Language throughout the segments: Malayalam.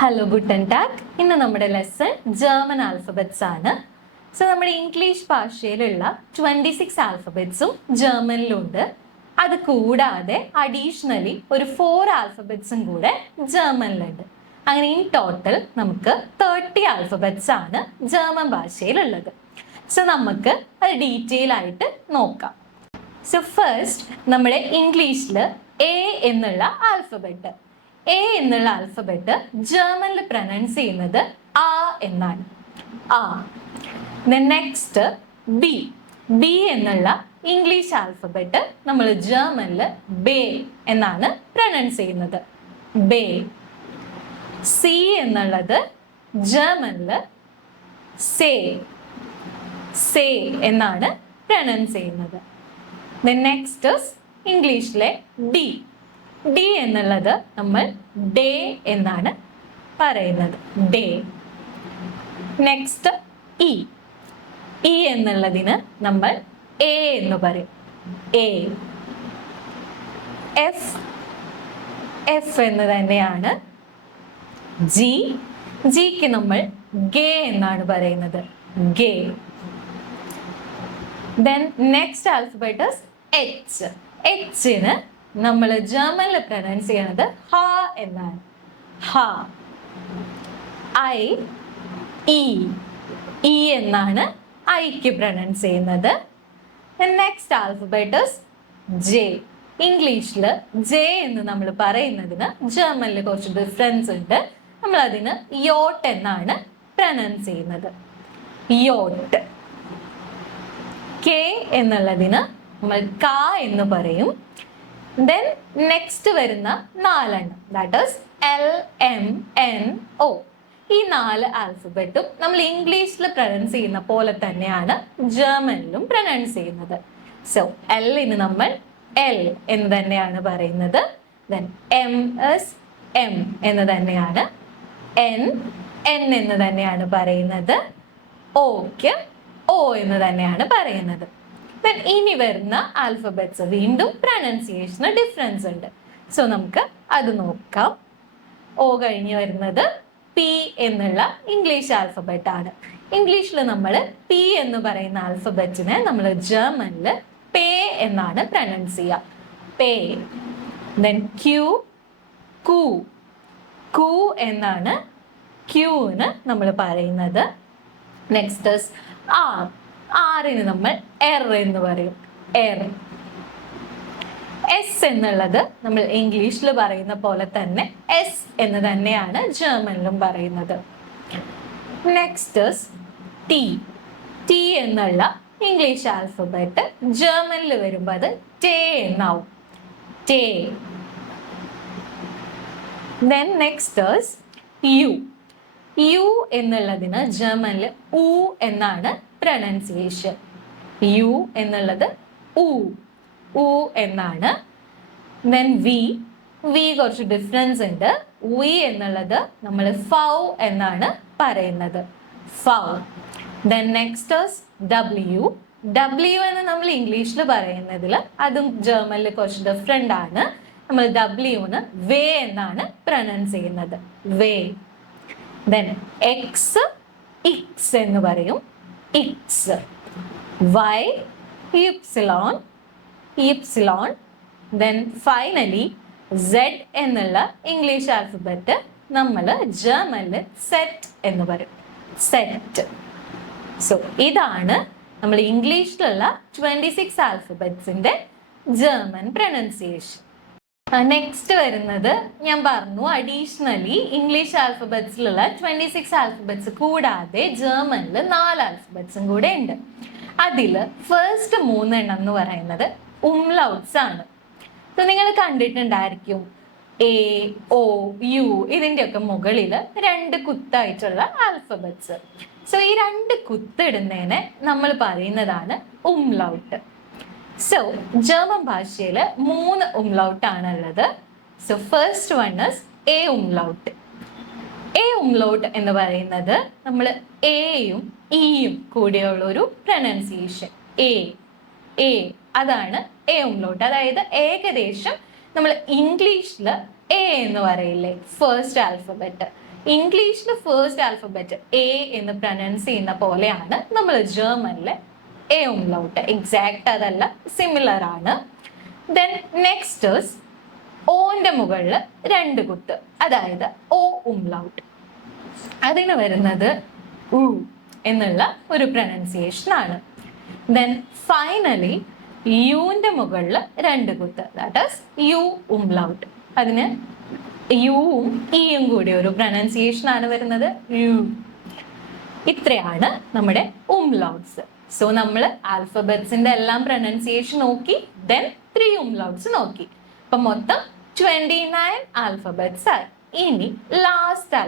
Hello Guten Tak. ഇന്ന് നമ്മുടെ ലെസൺ ജർമ്മൻ ആൽഫബറ്റ്സ് ആണ്. സോ നമ്മുടെ ഇംഗ്ലീഷ് ഭാഷയിലുള്ള 26 ആൽഫബറ്റ്സും ജർമ്മനിലുണ്ട്. അത് കൂടാതെ അഡീഷണലി ഒരു 4 ആൽഫബറ്റ്സും കൂടെ ജർമ്മനിലുണ്ട്. അങ്ങനെ ഇൻ ടോട്ടൽ നമുക്ക് 30 ആൽഫബറ്റ്സ് ആണ് ജർമ്മൻ ഭാഷയിലുള്ളത്. സോ നമുക്ക് അത് ഡീറ്റെയിൽ ആയിട്ട് നോക്കാം. സോ ഫസ്റ്റ് നമ്മുടെ ഇംഗ്ലീഷിൽ എ എന്നുള്ള ആൽഫബറ്റ്. എ എന്നുള്ള ആൽഫബറ്റ് ജർമ്മനിൽ പ്രൊനൗൺസ് ചെയ്യുന്നത് ആ എന്നാണ്. ആ. Next B. ബി എന്നുള്ള ഇംഗ്ലീഷ് ആൽഫബറ്റ് നമ്മൾ ജർമ്മനിൽ ബേ എന്നാണ് പ്രൊനൗൺസ് ചെയ്യുന്നത്. ബേ. സി എന്നുള്ളത് ജർമ്മനിൽ സേ. സേ എന്നാണ് പ്രൊനൗൺസ് ചെയ്യുന്നത്. നെക്സ്റ്റ് ഇംഗ്ലീഷിലെ ഡി. ഡി എന്നുള്ളത് നമ്മൾ ഡേ എന്നാണ് പറയുന്നത്. ഡേ. Next E. ഇ എന്നുള്ളതിന് നമ്മൾ എ എന്ന് പറയും. എ. എഫ്. എഫ് എന്ന് തന്നെയാണ്. ജി. ജിക്ക് നമ്മൾ ഗേ എന്നാണ് പറയുന്നത്. ഗേ. Then next alphabet H. എച്ചിന് നമ്മൾ ജർമ്മനിൽ പ്രൊനൗൺസ് ചെയ്യുന്നത് ഹ എന്നാണ്. ഹ. ഐ. ഇ. ഇ എന്നാണ് ഐക്ക് പ്രൊനൗൺസ് ചെയ്യുന്നത്. Next alphabet J. ഇംഗ്ലീഷിൽ ജെ എന്ന് നമ്മൾ പറയുന്നതിന് ജർമ്മനിൽ കുറച്ച് ഡിഫറൻസ് ഉണ്ട്. നമ്മൾ അതിന് യോട്ട് എന്നാണ് പ്രൊനൗൺസ് ചെയ്യുന്നത്. യോട്ട്. കെ എന്നുള്ളതിന് നമ്മൾ ക എന്ന് പറയും. ദെൻ നെക്സ്റ്റ് വരുന്ന 4 ദാറ്റ് ഈസ് എൽ, എം, എൻ, ഒ. ഈ 4 ആൽഫബറ്റും നമ്മൾ ഇംഗ്ലീഷിൽ പ്രൊനൗൺസ് ചെയ്യുന്ന പോലെ തന്നെയാണ് ജർമ്മനിലും പ്രൊനൗൺസ് ചെയ്യുന്നത്. സോ എല്ലിന് നമ്മൾ എൽ എന്ന് തന്നെയാണ് പറയുന്നത്. ദെൻ എം എസ് എം എന്ന് തന്നെയാണ്. എൻ എൻ എന്ന് തന്നെയാണ് പറയുന്നത്. ഓക്ക് ഓ എന്ന് തന്നെയാണ് പറയുന്നത്. ഇനി വരുന്ന ആൽഫബറ്റ്സ് വീണ്ടും പ്രൊനൗൺസിയേഷന് ഡിഫറൻസ് ഉണ്ട്. സോ നമുക്ക് അത് നോക്കാം. ഓ കഴിഞ്ഞ് വരുന്നത് പി എന്നുള്ള ഇംഗ്ലീഷ് ആൽഫബറ്റ് ആണ്. ഇംഗ്ലീഷിൽ നമ്മൾ പി എന്ന് പറയുന്ന ആൽഫബറ്റിനെ നമ്മൾ ജർമ്മനിൽ പേ എന്നാണ് പ്രൊനൗൺസ് ചെയ്യുക. പേ. Then Q. കൂ. കൂ എന്നാണ് ക്യൂവിന് നമ്മൾ പറയുന്നത്. Next R. ആറിന് നമ്മൾ എർ എന്ന് പറയും. എർ. എസ് എന്നുള്ളത് നമ്മൾ ഇംഗ്ലീഷിൽ പറയുന്ന പോലെ തന്നെ എസ് എന്ന് തന്നെയാണ് ജർമ്മനിലും പറയുന്നത്. Next T. ടി എന്നുള്ള ഇംഗ്ലീഷ് ആൽഫബറ്റ് ജർമ്മനിൽ വരുമ്പോൾ അത് ടേ എന്നാവും. ടേ. Then next U. യു എന്നുള്ളതിന് ജർമ്മനിൽ ഉ എന്നാണ് പ്രൊനൗൺസിയേഷൻ. യു എന്നുള്ളത് ഉ. ഉ എന്നാണ്. Then V. വി കുറച്ച് ഡിഫറൻസ് ഉണ്ട്. വി എന്നുള്ളത് നമ്മൾ ഫൗ എന്നാണ് പറയുന്നത്. ഫൗ. Then next W. ഡബ്ല്യു എന്ന് നമ്മൾ ഇംഗ്ലീഷിൽ പറയുന്നതിൽ അതും ജർമ്മനിൽ കുറച്ച് ഡിഫറെൻ്റ് ആണ്. നമ്മൾ ഡബ്ല്യുന് വേ എന്നാണ് പ്രൊനൗൺസ് ചെയ്യുന്നത്. വേ. ദെൻ എക്സ് ഇക്സ് എന്ന് പറയും. ഇക്സ്. വൈ ഇപ്സിലോൺ. ഇപ്സിലോൺ. ദെൻ ഫൈനലി സെഡ് എന്നുള്ള ഇംഗ്ലീഷ് ആൽഫബറ്റ് നമ്മൾ ജർമ്മനിൽ സെറ്റ് എന്ന് പറയും. സെറ്റ്. സോ ഇതാണ് നമ്മൾ ഇംഗ്ലീഷിലുള്ള 26 ആൽഫബറ്റ്സിന്റെ ജർമ്മൻ പ്രൊനൗൺസിയേഷൻ. നെക്സ്റ്റ് വരുന്നത് ഞാൻ പറഞ്ഞു അഡീഷണലി ഇംഗ്ലീഷ് ആൽഫബറ്റ്സിലുള്ള 26 ആൽഫബറ്റ്സ് കൂടാതെ ജർമ്മനിൽ 4 ആൽഫബറ്റ്സും കൂടെ ഉണ്ട്. അതിൽ ഫസ്റ്റ് 3 എന്ന് പറയുന്നത് ഉംലൗട്ട്സ് ആണ്. നിങ്ങൾ കണ്ടിട്ടുണ്ടായിരിക്കും എ, ഒ, യു ഇതിൻ്റെയൊക്കെ മുകളിൽ 2 കുത്തായിട്ടുള്ള ആൽഫബറ്റ്സ്. സോ ഈ 2 കുത്തിടുന്നതിനെ നമ്മൾ പറയുന്നതാണ് ഉംലൗട്ട്. സോ ജർമ്മൻ ഭാഷയിൽ 3 ഉംലൗട്ട് ആണുള്ളത്. So first one is A umlaut. A umlaut എന്ന് പറയുന്നത് നമ്മൾ എയും ഇയും കൂടിയുള്ള ഒരു പ്രൊനൗൺസിയേഷൻ. എ. എ അതാണ് എ ഉംലൗട്ട്. അതായത് ഏകദേശം നമ്മൾ ഇംഗ്ലീഷിൽ എ എന്ന് പറയില്ലേ ഫസ്റ്റ് ആൽഫബറ്റ്, ഇംഗ്ലീഷിൽ ഫസ്റ്റ് ആൽഫബറ്റ് എ എന്ന് പ്രൊനൗൺസ് ചെയ്യുന്ന പോലെയാണ് നമ്മൾ ജർമ്മനിലെ എ ഉംലൗട്ട്. എക്സാക്ട് അതല്ല, സിമിലർ ആണ്. ദെൻ നെക്സ്റ്റ് ഓന്റെ മുകളിൽ 2 കുത്ത്, അതായത് ഓ ഉംലൗട്ട്. അതിന് വരുന്നത് ഉ എന്നുള്ള ഒരു പ്രൊനൗൺസിയേഷൻ ആണ്. ദെൻ ഫൈനലി യുവിന്റെ മുകളിൽ 2 കുത്ത്, ദാറ്റ് ഈസ് യു ഉംലൗട്ട്. അതിന് യുവും ഇയും കൂടി ഒരു പ്രൊനൗൺസിയേഷൻ ആണ് വരുന്നത്, യു. ഇത്രയാണ് നമ്മുടെ ഉംലൗട്ട്സ്. സോ നമ്മൾ ആൽഫബറ്റ്സിന്റെ എല്ലാം പ്രൊനൗൺസിയേഷൻ നോക്കി, ദെൻ 3 ഉംലൗട്ട്സ് നോക്കി. അപ്പൊ മൊത്തം 29 ആൽഫബറ്റ്സ് ആയി. ഇനി ലാസ്റ്റത്തെ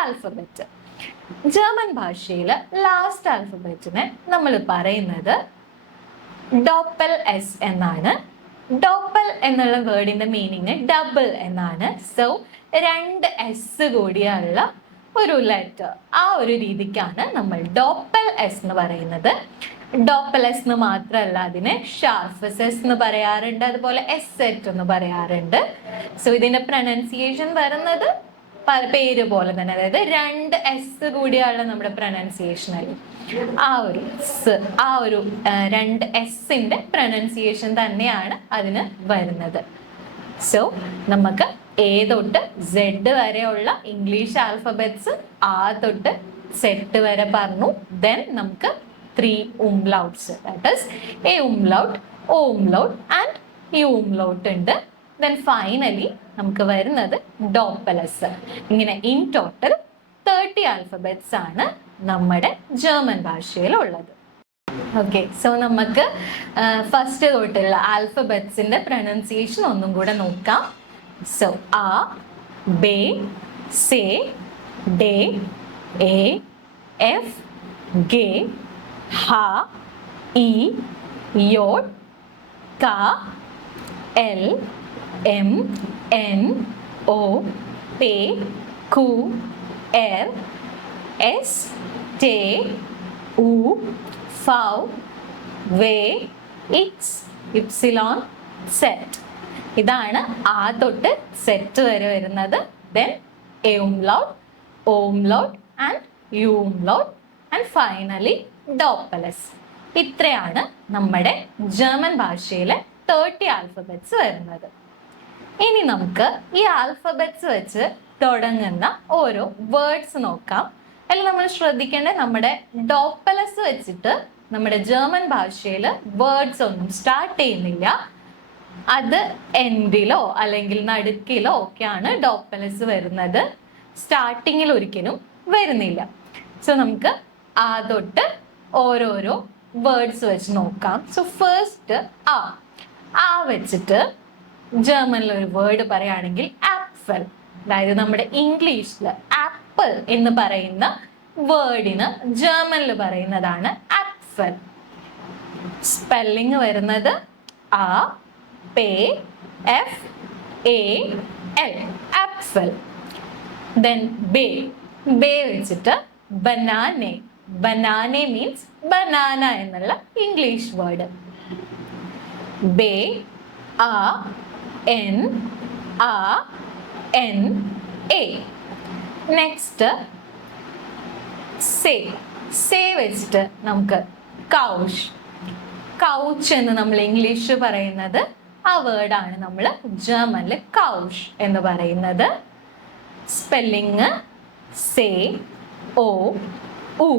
ആൽഫബറ്റ്. ജർമ്മൻ ഭാഷയിൽ ലാസ്റ്റ് ആൽഫബറ്റിനെ നമ്മൾ പറയുന്നത് ഡോപ്പൽ എസ് എന്നാണ്. ഡോപ്പൽ എന്നുള്ള വേർഡിന്റെ മീനിങ് ഡബിൾ എന്നാണ്. സോ 2 എസ് കൂടിയുള്ള ഒരു ലെറ്റർ, ആ ഒരു രീതിക്കാണ് നമ്മൾ ഡോപ്പൽ എസ് എന്ന് പറയുന്നത്. ഡോപ്പൽ എസ് എന്ന് മാത്രമല്ല, അതിനെ ഷാർഫസ് എസ് എന്ന് പറയാറുണ്ട്, അതുപോലെ എസ് സെറ്റ് എന്ന് പറയാറുണ്ട്. സോ ഇതിന്റെ പ്രൊനൗൺസിയേഷൻ വരുന്നത് പേര് പോലെ തന്നെ, അതായത് 2 എസ് കൂടിയുള്ള നമ്മുടെ പ്രൊനൗൺസിയേഷൻ ആയി. ആ ഒരു 2 എസിന്റെ പ്രൊനൗൺസിയേഷൻ തന്നെയാണ് അതിന് വരുന്നത്. സോ നമുക്ക് എ തൊട്ട് സെഡ് വരെയുള്ള ഇംഗ്ലീഷ് ആൽഫബറ്റ്സ് ആ തൊട്ട് സെറ്റ് വരെ പറഞ്ഞു. ദെൻ നമുക്ക് 3 umlauts, that is A umlaut, O umlaut and U umlaut ഉണ്ട്. ദെൻ ഫൈനലി നമുക്ക് വരുന്നത് ഡോപ്പലസ്. ഇങ്ങനെ ഇൻ ടോട്ടൽ 30 ആൽഫബറ്റ്സ് ആണ് നമ്മുടെ ജർമ്മൻ ഭാഷയിലുള്ളത്. ഓക്കെ, സോ നമുക്ക് ഫസ്റ്റ് തൊട്ടുള്ള ആൽഫബറ്റ്സിന്റെ പ്രൊനൗൺസിയേഷൻ ഒന്നും കൂടെ നോക്കാം. സോ ആ, ബേ, സേ, ഡേ, എ, എഫ്, ഗേ, ഹ, ഇ, യോഡ്, ക, എൽ, എം, എൻ, ഒ, പേ, കു, എർ, എസ്, ടെ, ഉ, ഫൗ, വേ, ഇക്സ്, ഇപ്സിലോൺ, സെറ്റ്. ഇതാണ് ആ തൊട്ട് സെറ്റ് വരെ വരുന്നത്. Then A umlaut, O umlaut and U umlaut and finally ഡോപ്പലസ്. ഇത്രയാണ് നമ്മുടെ ജർമ്മൻ ഭാഷയിലെ 30 ആൽഫബറ്റ്സ് വരുന്നത്. ഇനി നമുക്ക് ഈ ആൽഫബറ്റ്സ് വെച്ച് തുടങ്ങുന്ന ഓരോ വേർഡ്സ് നോക്കാം. അതിൽ നമ്മൾ ശ്രദ്ധിക്കേണ്ടത്, നമ്മുടെ ഡോപ്പലസ് വെച്ചിട്ട് നമ്മുടെ ജർമ്മൻ ഭാഷയിൽ വേർഡ്സ് ഒന്നും സ്റ്റാർട്ട് ചെയ്യുന്നില്ല. അത് എൻഡിലോ അല്ലെങ്കിൽ നടുക്കിലോ ഒക്കെയാണ് ഡോപ്പലസ് വരുന്നത്. സ്റ്റാർട്ടിങ്ങിൽ ഒരിക്കലും വരുന്നില്ല. സോ നമുക്ക് ആ തൊട്ട് ഓരോരോ വേർഡ്സ് വെച്ച് നോക്കാം. സോ ഫസ്റ്റ് ആ വെച്ചിട്ട് ജർമ്മനിൽ ഒരു വേർഡ് പറയുകയാണെങ്കിൽ ആപ്പിൾ, അതായത് നമ്മുടെ ഇംഗ്ലീഷിൽ ആപ്പിൾ എന്ന് പറയുന്ന വേർഡിന് ജർമ്മനിൽ പറയുന്നതാണ് ആപ്പിൾ. സ്പെല്ലിംഗ് വരുന്നത് ആ, പേ, എഫ്, എ, എൽ, ആപ്പിൾ. ദെൻ ബേ വെച്ചിട്ട് ബനാനെ. ബനാനെ മീൻസ് ബനാന എന്നുള്ള ഇംഗ്ലീഷ് വേർഡ്. ബേ, ആ, എൻ, ആ, എൻ, എ. നെക്സ്റ്റ് സേ വെച്ചിട്ട് നമുക്ക് കൗഷ്. കൗച്ച് എന്ന് നമ്മൾ ഇംഗ്ലീഷ് പറയുന്നത് ആ വേർഡാണ് നമ്മൾ ജർമ്മനിൽ കൗഷ് എന്ന് പറയുന്നത്. സ്പെല്ലിങ് സേ, ഓ, ഉ,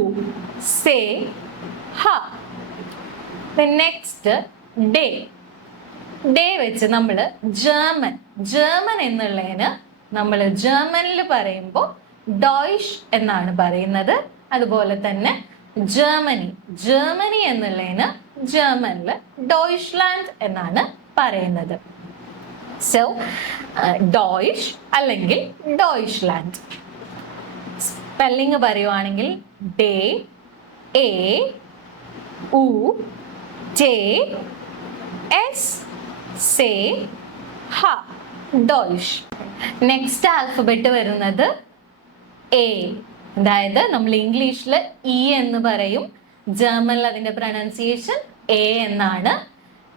സേ, ഹ. നെക്സ്റ്റ് ഡേ വെച്ച് നമ്മൾ ജർമ്മൻ എന്നുള്ളതിന് നമ്മൾ ജർമ്മനിൽ പറയുമ്പോൾ ഡോയ്ഷ് എന്നാണ് പറയുന്നത്. അതുപോലെ തന്നെ ജർമ്മനി എന്നുള്ളതിന് ജർമ്മനിൽ ഡോയ്ഷ്ലാൻഡ് എന്നാണ് പറയുന്നത്. സോ ഡോയ്ഷ് അല്ലെങ്കിൽ ഡോയ്ഷ്ലാൻഡ്. സ്പെല്ലിംഗ് പറയുവാണെങ്കിൽ ഡേ, എ, ഉ, ജെ, എസ്, സേ, ഹ, ഡോയ്ഷ്. നെക്സ്റ്റ് ആൽഫബറ്റ് വരുന്നത് എ, അതായത് നമ്മൾ ഇംഗ്ലീഷിൽ ഇ എന്ന് പറയും, ജർമ്മനിൽ അതിന്റെ പ്രൊനൗൺസിയേഷൻ എ എന്നാണ്.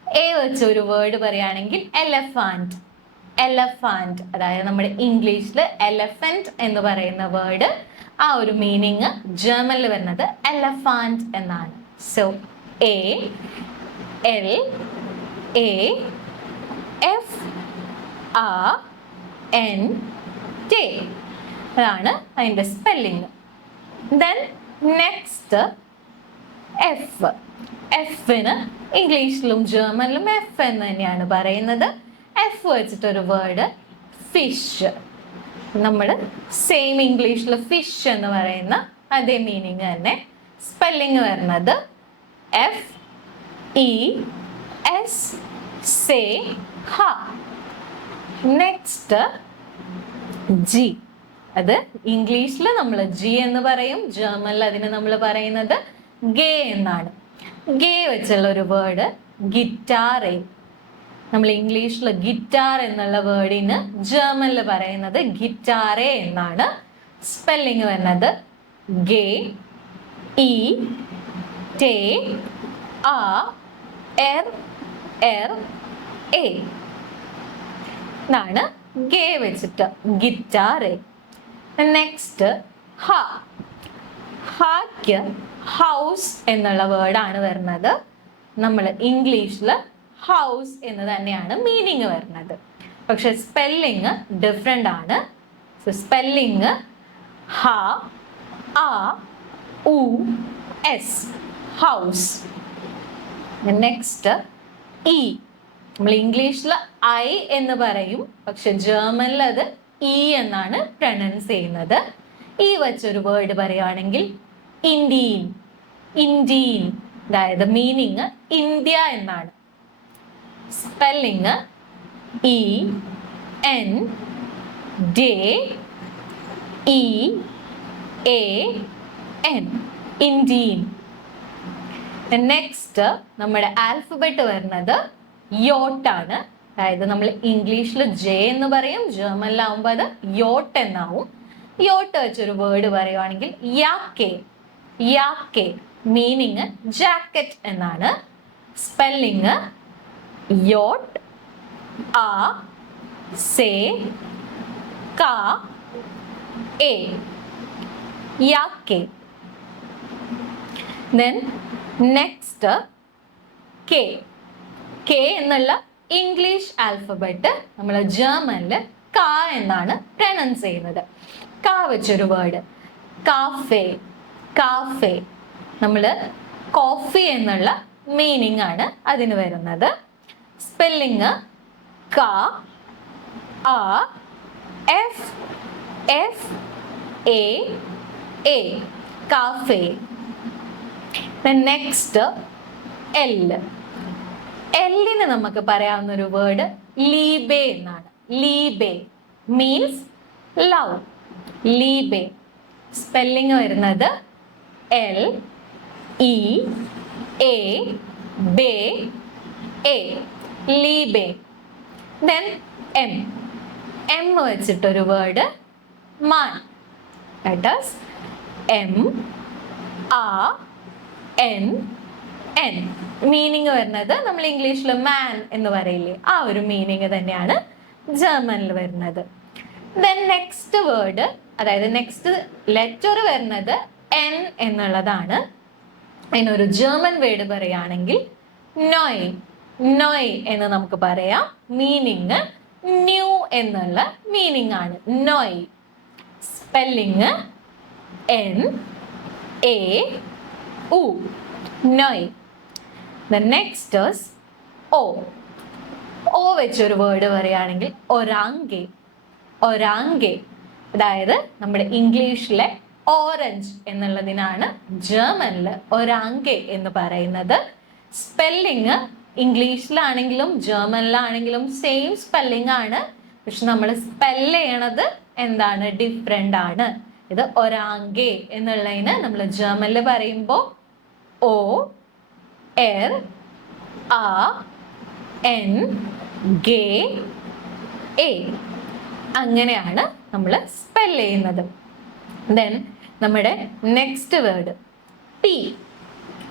എ വെച്ച് ഒരു വേർഡ് പറയുകയാണെങ്കിൽ എലഫാന്റ്. എലഫാന്റ്, അതായത് നമ്മുടെ ഇംഗ്ലീഷിൽ എലഫന്റ് എന്ന് പറയുന്ന വേർഡ് ആ ഒരു മീനിങ് ജർമ്മനിൽ വരുന്നത് എലഫാന്റ് എന്നാണ്. So E L E F A N T അതാണ് അതിൻ്റെ സ്പെല്ലിങ്. Then next F. എഫിന് ഇംഗ്ലീഷിലും ജർമ്മനിലും എഫ് എന്ന് തന്നെയാണ് പറയുന്നത്. എഫ് വെച്ചിട്ടൊരു വേർഡ് ഫിഷ്. നമ്മൾ സെയിം ഇംഗ്ലീഷിൽ ഫിഷ് എന്ന് പറയുന്ന അതേ മീനിങ് തന്നെ. സ്പെല്ലിങ് വരുന്നത് എഫ് ഇ എസ് സേ ഹ. Next G. അത് ഇംഗ്ലീഷിൽ നമ്മൾ ജി എന്ന് പറയും, ജർമ്മനിൽ അതിന് നമ്മൾ പറയുന്നത് ഗേ എന്നാണ്. ഗേ വെച്ചുള്ള ഒരു വേർഡ് ഗിറ്റാറേ. നമ്മൾ ഇംഗ്ലീഷിൽ ഗിറ്റാർ എന്നുള്ള വേർഡിന് ജർമ്മനിൽ പറയുന്നത് ഗിറ്റാറേ എന്നാണ്. സ്പെല്ലിങ് വരുന്നത് ഗേ ഇ ടേ ആ എർ എർ എ എന്നാണ് ഗേ വെച്ചിട്ട് ഗിറ്റാറേ. നെക്സ്റ്റ് ഹ. ഹക്ക് ഹൗസ് എന്നുള്ള വേർഡാണ് വരുന്നത്. നമ്മൾ ഇംഗ്ലീഷിൽ ഹൗസ് എന്ന് തന്നെയാണ് മീനിങ് വരുന്നത്, പക്ഷെ സ്പെല്ലിങ് ഡിഫറെൻ്റ് ആണ്. സോ സ്പെല്ലിങ് ഹ ആ ഉ എസ് ഹൗസ്. Next E. നമ്മൾ ഇംഗ്ലീഷിൽ ഐ എന്ന് പറയും, പക്ഷെ ജർമ്മനിൽ അത് ഇ എന്നാണ് പ്രൊനൗൺസ് ചെയ്യുന്നത്. ഈ വെച്ചൊരു വേർഡ് പറയുകയാണെങ്കിൽ ഇന്ത്യൻ. ഇന്ത്യൻ അതായത് മീനിങ് ഇന്ത്യ എന്നാണ്. Spelling E N D E A an Indian. Next നമ്മുടെ ആൽഫബറ്റ് വരുന്നത് യോട്ടാണ്. അതായത് നമ്മൾ ഇംഗ്ലീഷിൽ ജെ എന്ന് പറയും, ജർമ്മനിലാവുമ്പോൾ അത് യോട്ട് എന്നാവും. യോട്ട് വെച്ചൊരു വേർഡ് പറയുവാണെങ്കിൽ യാക്കെ. യാക്കെ മീനിങ് ജാക്കറ്റ് എന്നാണ്. സ്പെല്ലിങ് യോട്ട് ആ സേ കാ എ യാക്കെ. Then next K. കെ എന്നുള്ള ഇംഗ്ലീഷ് ആൽഫബറ്റ് നമ്മൾ ജർമ്മനിൽ കാ എന്നാണ് പ്രൊനൗൺസ് ചെയ്യുന്നത്. കാ വെച്ചൊരു വേർഡ് കാഫേ. കാഫേ നമ്മൾ കോഫി എന്നുള്ള മീനിങ് ആണ് അതിന് വരുന്നത്. സ്പെല്ലിങ് കാ ആ എഫ് എഫ് എ എ കാഫേ. Next L. എല്ലിന് നമുക്ക് പറയാവുന്ന ഒരു വേർഡ് ലീബേ എന്നാണ്. ലീബേ മീൻസ് ലവ്. ലീബേ സ്പെല്ലിങ് വരുന്നത് എൽ ഇ എ ബേ എ ലീബേ. Then M. എം വെച്ചിട്ടൊരു വേർഡ് മാൻ. ദാറ്റ് ഈസ് എം ആ എൻ എൻ. മീനിങ് വരുന്നത് നമ്മൾ ഇംഗ്ലീഷിൽ മാൻ എന്ന് പറയില്ലേ, ആ ഒരു മീനിങ് തന്നെയാണ് ജർമ്മനിൽ വരുന്നത്. ദെൻ നെക്സ്റ്റ് വേർഡ്, അതായത് നെക്സ്റ്റ് ലെറ്റർ വരുന്നത് എൻ എന്നുള്ളതാണ്. അതിനൊരു ജർമ്മൻ വേർഡ് പറയുകയാണെങ്കിൽ നോയ്. നോയ് എന്ന് നമുക്ക് പറയാം. മീനിങ് ന്യൂ എന്നുള്ള മീനിങ് ആണ് നോയ്. സ്പെല്ലിങ് എൻ എ ഉ നോയ്. നെക്സ്റ്റ് ഓ. ഓ വെച്ചൊരു വേർഡ് പറയുകയാണെങ്കിൽ ഒരാങ്കെ. ഒരാങ്കെ അതായത് നമ്മുടെ ഇംഗ്ലീഷിലെ ഓറഞ്ച് എന്നുള്ളതിനാണ് ജർമ്മനിൽ ഒരാങ്കെ എന്ന് പറയുന്നത്. സ്പെല്ലിങ് ഇംഗ്ലീഷിലാണെങ്കിലും ജർമ്മനിലാണെങ്കിലും സെയിം സ്പെല്ലിംഗ് ആണ്, പക്ഷെ നമ്മൾ സ്പെല്ല് ചെയ്യണത് എന്താണ്, ഡിഫറെൻ്റ് ആണ്. ഇത് ഒരാങ്കെ എന്നുള്ളതിന് നമ്മൾ ജർമ്മനിൽ പറയുമ്പോൾ ഓ എർ ആ എൻ ഗെ എ അങ്ങനെയാണ് നമ്മൾ സ്പെല്ല് ചെയ്യുന്നത്. ദെൻ നമ്മുടെ നെക്സ്റ്റ് വേർഡ് പി.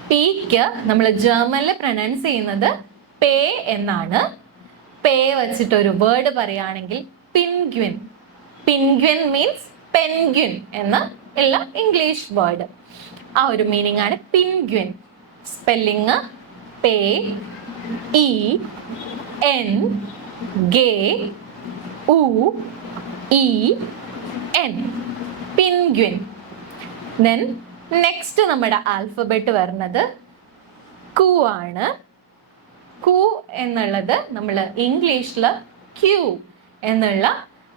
പിക്ക് നമ്മൾ ജർമ്മനിൽ പ്രൊനൗൺസ് ചെയ്യുന്നത് പേ എന്നാണ്. പേ വെച്ചിട്ട് ഒരു വേർഡ് പറയുകയാണെങ്കിൽ പിൻഗ്വിൻ. പിൻഗ്വിൻ മീൻസ് പെൻഗ്വിൻ എന്ന ഉള്ള ഇംഗ്ലീഷ് വേർഡ്. ആ ഒരു മീനിങ് ആണ് പിൻഗ്വിൻ. സ്പെല്ലിങ് പേ, ഇ എൻ ഗെ ഉ ഇ എൻ, പിൻഗ്വിൻ. ദെൻ നെക്സ്റ്റ് നമ്മുടെ ആൽഫബറ്റ് വരുന്നത് കു ആണ്. കു എന്നുള്ളത് നമ്മൾ ഇംഗ്ലീഷിൽ ക്യൂ എന്നുള്ള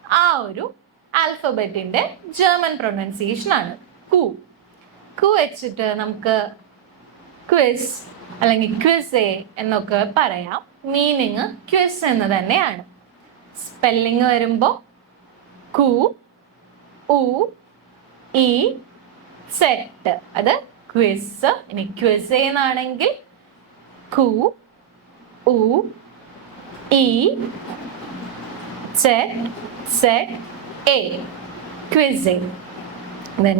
ആ ഒരു ആൽഫബറ്റിന്റെ ജർമ്മൻ പ്രൊനൗൺസിയേഷൻ ആണ് കു. കു വെച്ചിട്ട് നമുക്ക് ക്വിസ് അല്ലെങ്കിൽ ക്വിസേ എന്നൊക്കെ പറയാം. മീനിങ് ക്വിസ് എന്ന് തന്നെയാണ്. സ്പെല്ലിങ് വരുമ്പോൾ കു ഉ ഇ സെറ്റ്, അത് ക്വിസ്. ഇനി ക്വിസേ എന്നാണെങ്കിൽ കു ഉ ഇ സെറ്റ് എ, ക്വിസേ.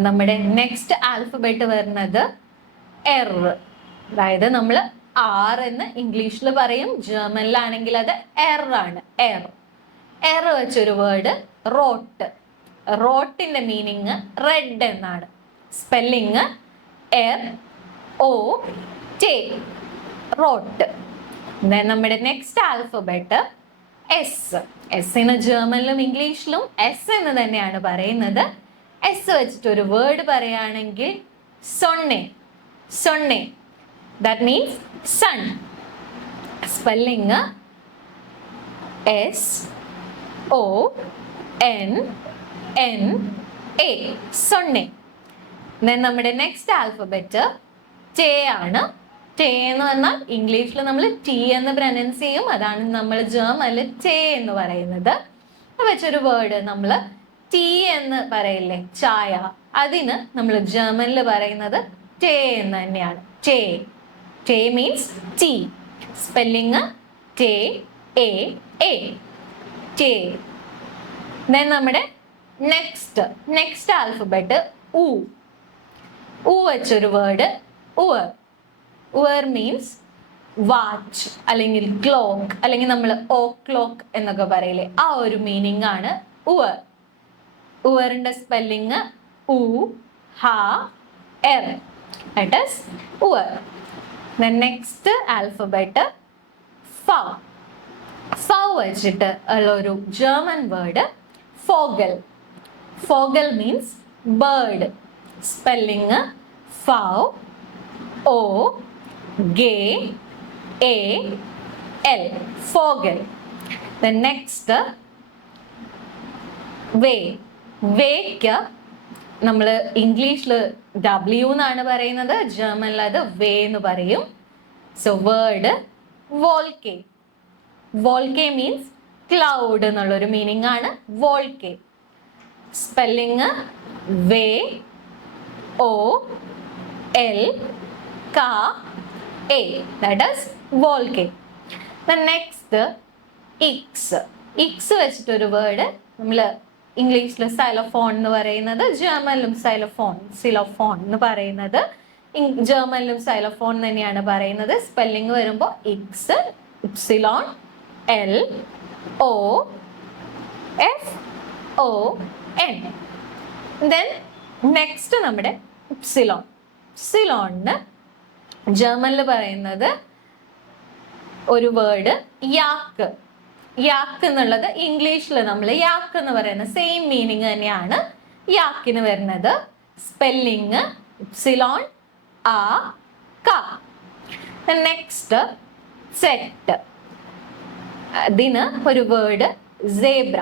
നമ്മുടെ നെക്സ്റ്റ് ആൽഫബറ്റ് വരുന്നത് എർ. അതായത് നമ്മൾ ആർ എന്ന് ഇംഗ്ലീഷിൽ പറയും, ജർമ്മനിലാണെങ്കിൽ അത് എർ ആണ്. എർ. എർ വെച്ചൊരു വേർഡ് റോട്ട്. റോട്ടിന്റെ മീനിങ് റെഡ് എന്നാണ്. സ്പെല്ലിങ് എർ ഒ ടെ, റോട്ട്. നമ്മുടെ നെക്സ്റ്റ് ആൽഫബറ്റ് എസ്. എസ്സിന് ജർമ്മനിലും ഇംഗ്ലീഷിലും എസ് എന്ന് തന്നെയാണ് പറയുന്നത്. എസ് വെച്ചിട്ട് ഒരു വേർഡ് പറയുകയാണെങ്കിൽ സൊണ്ണെ. സൊണ്ണെ, that means sun. Spelling S O N N A, sonne. Then നമ്മുടെ നെക്സ്റ്റ് ആൽഫബറ്റ് ടെ ആണ്. ടെ എന്ന് പറഞ്ഞാൽ ഇംഗ്ലീഷിൽ നമ്മൾ ടി എന്ന് പ്രൊനൗൺസ് ചെയ്യും, അതാണ് നമ്മൾ ജർമ്മനിൽ ടെ എന്ന് പറയുന്നത്. വെച്ചൊരു വേർഡ് നമ്മൾ ടീ എന്ന് പറയില്ലേ, ചായ, അതിന് നമ്മൾ ജർമ്മനിൽ പറയുന്നത് ടെ എന്ന് തന്നെയാണ്. ടെ. ടെ മീൻസ് ടീ. സ്പെല്ലിങ് ടെ എ എ, ടെ. ദെൻ നമ്മുടെ നെക്സ്റ്റ് ആൽഫബറ്റ് ഉ. ഉ വെച്ചൊരു വേർഡ് ഉവർ. ഉവർ മീൻസ് വാച്ച് അല്ലെങ്കിൽ ക്ലോക്ക്, അല്ലെങ്കിൽ നമ്മൾ ഓ ക്ലോക്ക് എന്നൊക്കെ പറയില്ലേ, ആ ഒരു മീനിങ് ആണ് ഉവർ. ഉവറിന്റെ സ്പെല്ലിങ് ഉ ഹ എർ, ദാറ്റ് ഈസ് ഉവർ. നെക്സ്റ്റ് ആൽഫബറ്റ് ഫൗ. ഫൗ വെച്ചിട്ട് ഉള്ള ഒരു ജർമ്മൻ വേർഡ് ഫോഗൽ. ഫോഗൽ മീൻസ് ബേർഡ്. സ്പെല്ലിങ് ഫൗ ഓ ഗെ എ എൽ, ഫോഗൽ. നെക്സ്റ്റ് വേ. വേക്ക് നമ്മൾ ഇംഗ്ലീഷിൽ ഡബ്ല്യു എന്നാണ് പറയുന്നത്, ജർമ്മനിൽ അത് വേ എന്ന് പറയും. സോ വേർഡ് വോൾക്കെ. വോൾക്കെ മീൻസ് ക്ലൗഡ് എന്നുള്ളൊരു മീനിങ് ആണ് വോൾക്കെ. സ്പെല്ലിങ് വേ ഓ എൽ ക എ, ദാറ്റ് ഈസ് വോൾക്കെ. നെക്സ്റ്റ് ഇക്സ്. ഇക്സ് വെച്ചിട്ടൊരു വേർഡ് നമ്മൾ ഇംഗ്ലീഷിൽ സൈലോഫോൺ എന്ന് പറയുന്നത്, ജർമ്മനിലും സിലോഫോൺ എന്ന് പറയുന്നത്. ജർമ്മനിലും സൈലോഫോൺ തന്നെയാണ് പറയുന്നത്. സ്പെല്ലിംഗ് വരുമ്പോൾ ഇക്സ്, ഇപ്സിലോൺ എൽ ഒ എഫ് ഒ എൻ. ദെൻ നെക്സ്റ്റ് നമ്മുടെ ഇപ്സിലോൺ. ഇപ്സിലോണിന് ജർമ്മനിൽ പറയുന്നത് ഒരു വേർഡ് യാക്ക്. യാക്ക് എന്നുള്ളത് ഇംഗ്ലീഷിൽ നമ്മൾ യാക്ക് എന്ന് പറയുന്ന സെയിം മീനിങ് തന്നെയാണ് യാക്കിന് വരുന്നത്. സ്പെല്ലിങ് ഇപ്സിലോൺ ആ ക. Next set. ഇതിന് ഒരു വേർഡ് സേബ്ര.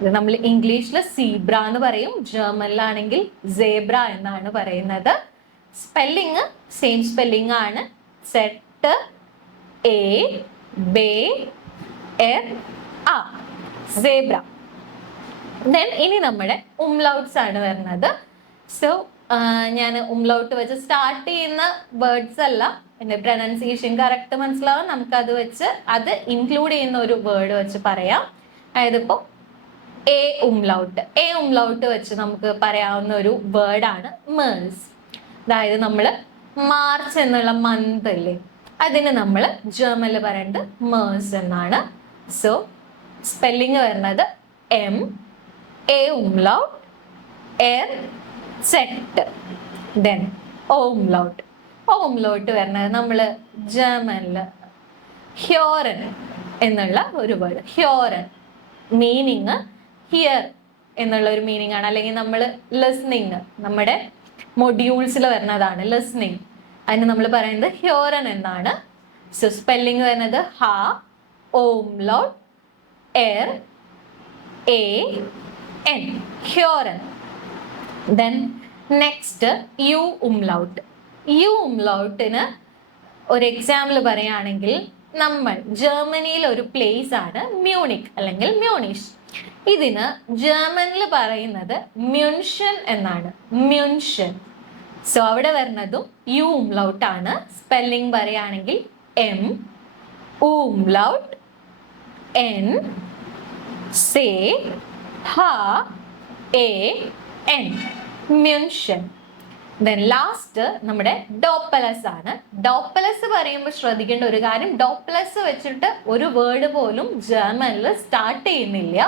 ഇത് നമ്മൾ ഇംഗ്ലീഷിൽ സീബ്ര എന്ന് പറയും, ജർമ്മനിലാണെങ്കിൽ സേബ്ര എന്നാണ് പറയുന്നത്. സ്പെല്ലിങ് സെയിം സ്പെല്ലിംഗ് ആണ്, സെറ്റ് എ ബേ എർ ആ, സേബ്ര. ദെൻ ഇനി നമ്മുടെ ഉംലൗട്ട്സ് ആണ് വരുന്നത്. സോ ഞാൻ ഉംലൗട്ട് വെച്ച് സ്റ്റാർട്ട് ചെയ്യുന്ന വേർഡ്സ് അല്ല, എൻ്റെ പ്രൊനൗൺസിയേഷൻ കറക്റ്റ് മനസ്സിലാവും, നമുക്ക് അത് വെച്ച് അത് ഇൻക്ലൂഡ് ചെയ്യുന്ന ഒരു വേർഡ് വെച്ച് പറയാം. അതായത് ഇപ്പോൾ എ ഉംലൗട്ട്. എ ഉംലൗട്ട് വെച്ച് നമുക്ക് പറയാവുന്ന ഒരു വേർഡാണ് മേഴ്സ്. അതായത് നമ്മൾ മാർച്ച് എന്നുള്ള മന്ത് അല്ലേ, അതിന് നമ്മൾ ജർമ്മനിൽ പറയുന്നത് മേഴ്സ് എന്നാണ്. സോ സ്പെല്ലിങ് വരുന്നത് M A umlaut R Z then O umlaut വരുന്നത് നമ്മൾ ജർമ്മനിൽ ഹ്യോറൻ എന്നുള്ള ഒരു വേർഡ്. ഹ്യോറൻ മീനിങ് ഹിയർ എന്നുള്ള ഒരു മീനിങ് ആണ്. അല്ലെങ്കിൽ നമ്മൾ ലിസ്ണിങ്, നമ്മുടെ മൊഡ്യൂൾസിൽ വരുന്നതാണ് ലിസ്ണിങ്. അതിന് നമ്മൾ പറയുന്നത് ഹ്യോറൻ എന്നാണ്. സോ സ്പെല്ലിങ് വരുന്നത് ഹ ഓ ഉംലൗട്ട് എർ എ എൻ, ഹ്യോറൻ. Then next U umlaut. U ഉംലൗട്ടിന് ഒരു എക്സാമ്പിൾ പറയുകയാണെങ്കിൽ, നമ്മൾ ജർമ്മനിയിൽ ഒരു പ്ലേസ് ആണ് മ്യൂണിക് അല്ലെങ്കിൽ മ്യൂണിഷ്. ഇതിന് ജർമ്മനിൽ പറയുന്നത് മ്യൂൺഷൻ എന്നാണ്, മ്യൂൺഷൻ. സോ അവിടെ വരുന്നതും യു ഉംലൗട്ട് ആണ്. സ്പെല്ലിംഗ് പറയുകയാണെങ്കിൽ എം ഉംലൗട്ട് എൻ സേ ഹ എ എൻ, മ്യൂൺഷൻ. ദെൻ ലാസ്റ്റ് നമ്മുടെ ഡോപ്പലസ് ആണ്. ഡോപ്പലസ് പറയുമ്പോൾ ശ്രദ്ധിക്കേണ്ട ഒരു കാര്യം, ഡോപ്പലസ് വെച്ചിട്ട് ഒരു വേർഡ് പോലും ജർമ്മനിൽ സ്റ്റാർട്ട് ചെയ്യുന്നില്ല.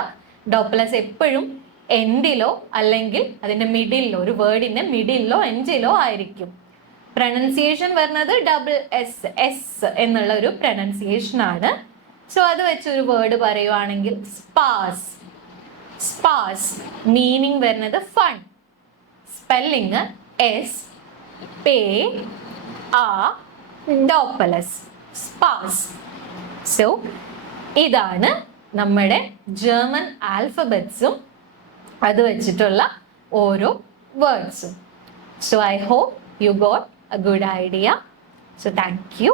ഡോപ്പലസ് എപ്പോഴും എൻഡിലോ അല്ലെങ്കിൽ അതിന്റെ മിഡിലോ, ഒരു വേർഡിന്റെ മിഡിലോ എൻഡിലോ ആയിരിക്കും. പ്രൊനൗൺസിയേഷൻ വരുന്നത് ഡബിൾ എസ്, എസ് എന്നുള്ള ഒരു പ്രൊനൗൺസിയേഷൻ ആണ്. സോ അത് വെച്ചൊരു വേർഡ് പറയുവാണെങ്കിൽ സ്പാസ്. സ്പാസ് മീനിങ് വരുന്നത് ഫൺ. സ്പെല്ലിങ് എസ് പേ ആ ഡോപ്പലസ്, സ്പാസ്. സോ ഇതാണ് നമ്മുടെ ജർമ്മൻ ആൽഫബറ്റ്സും അത് വെച്ചിട്ടുള്ള ഓരോ വേർഡ്സും. So I hope you got a good idea. So thank you.